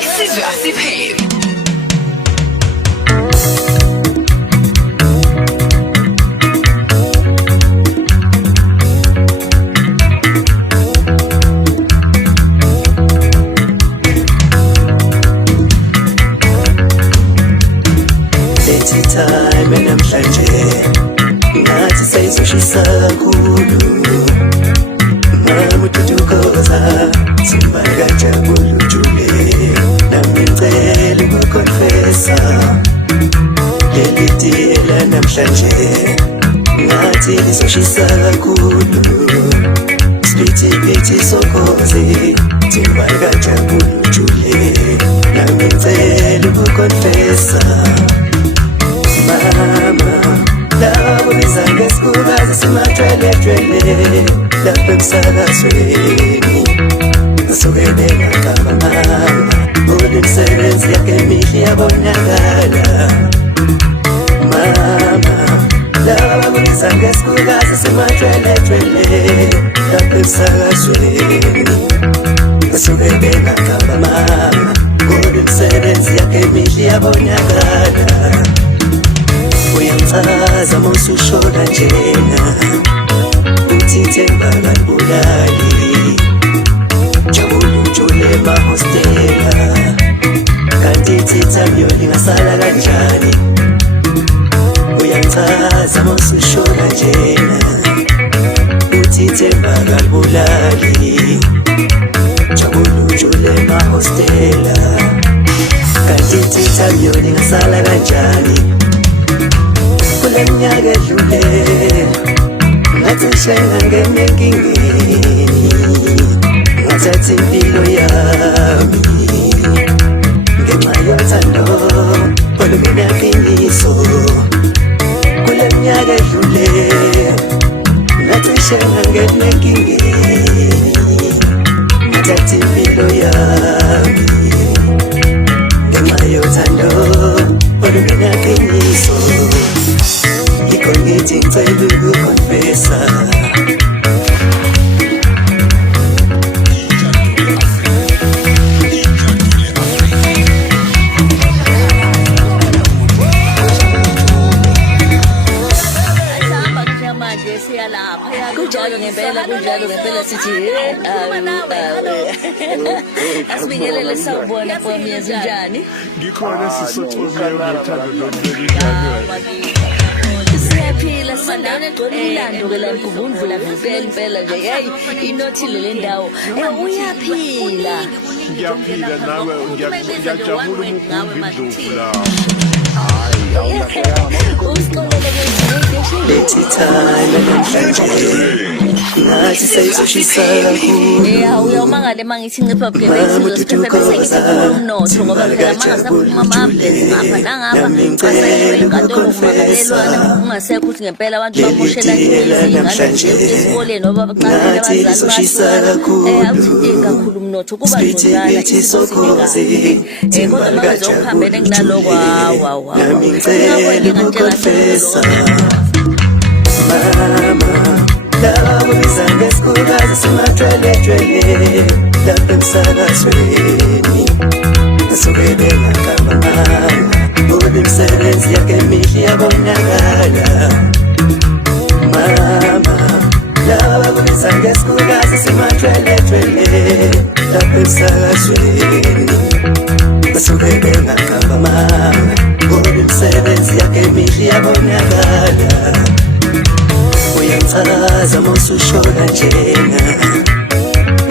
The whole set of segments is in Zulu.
Isizwe asipheli. Lethi time namhlanje ngathi seyizoshisa kakhulu mama ududukoza simbali kajabule ujule nami ngicela ukukonfessa leli tiye namhlanje ngathi lizoshisa kakhulu sithi sokoze simbali kajabule ujule nami ngicela ukukonfessa mama labo bizange sikubaza simatrele lapha emsakazweni asuke bengakaba mama imisebenzi yakhe mihle yabonakala mama labo bizange sikubaza simatrele lapha emsakazweni asuke bengakaba mama imisebenzi yakhe mihle yabonakala uyangichaza musushola njena uthi themba kalibulali jabule ujule emahostela kanti thitha myoli ngasala kanjani uyangichaza musushola njena uthi themba kalibulali jabule ujule emahostela kanti thitha myoli ngasala kanjani Kuleminyaka edlule ngathi shenga ngenkingeni ngathatha impilo yami ngenxa yothando olungenaqiniso kuleminyaka edlule ngathi shenga ngenkingeni ngathatha impilo yami ngenxa yothando olungenaqiniso ngithi ngicela ukukonfessa kunjalo ngempela sithi asibingelele sawubona kwami yazinjani ngikhona sisothoziwe ngothando lomntwana siyaphila sandane egcwele umlando ke la Mgungundlovu impela nje hey inothile le ndawo uyaphila ngiyaphila nawe ngiyajabula Mgungundlovu la lethi time namhlanje ngathi seyizoshisa kakhulu uyawumangale mangithi ncipha bugebengu umnotho ngoba phela mangasaphuma amabhizinisi ngapha nangapha ungasekho ukuthi ngempela abantu bamoshela namhlanje esikoleni noba baqala kakhulu umnotho kuba njani kodwa mangazokuhambele nginaloko hawa nami ngicela ukukonfessa mama labo bizange sikubaza simatrele lapha emsakazweni asuke bengakaba mama imisebenzi yakhe mihle yabonakala mama labo bizange sikubaza simatrele lapha emsakazweni asuke bengakaba mama imisebenzi yakhe mihle yabonakala uyangichaza musushola njena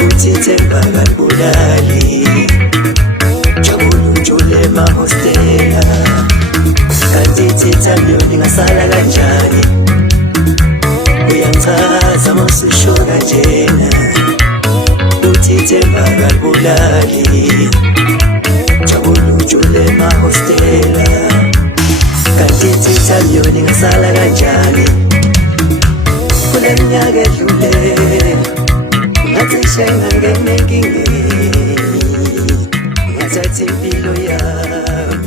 uthi themba kalibulali jabule ujule emahostela kanti thitha myoli ngasala kanjani uyangichaza musushola njena uthi themba kalibulali jabule ujule emahostela kanti thitha myoli ngasala kanjani kuleminyaka edlule ngathi shenga ngenkingeni ngathatha impilo yami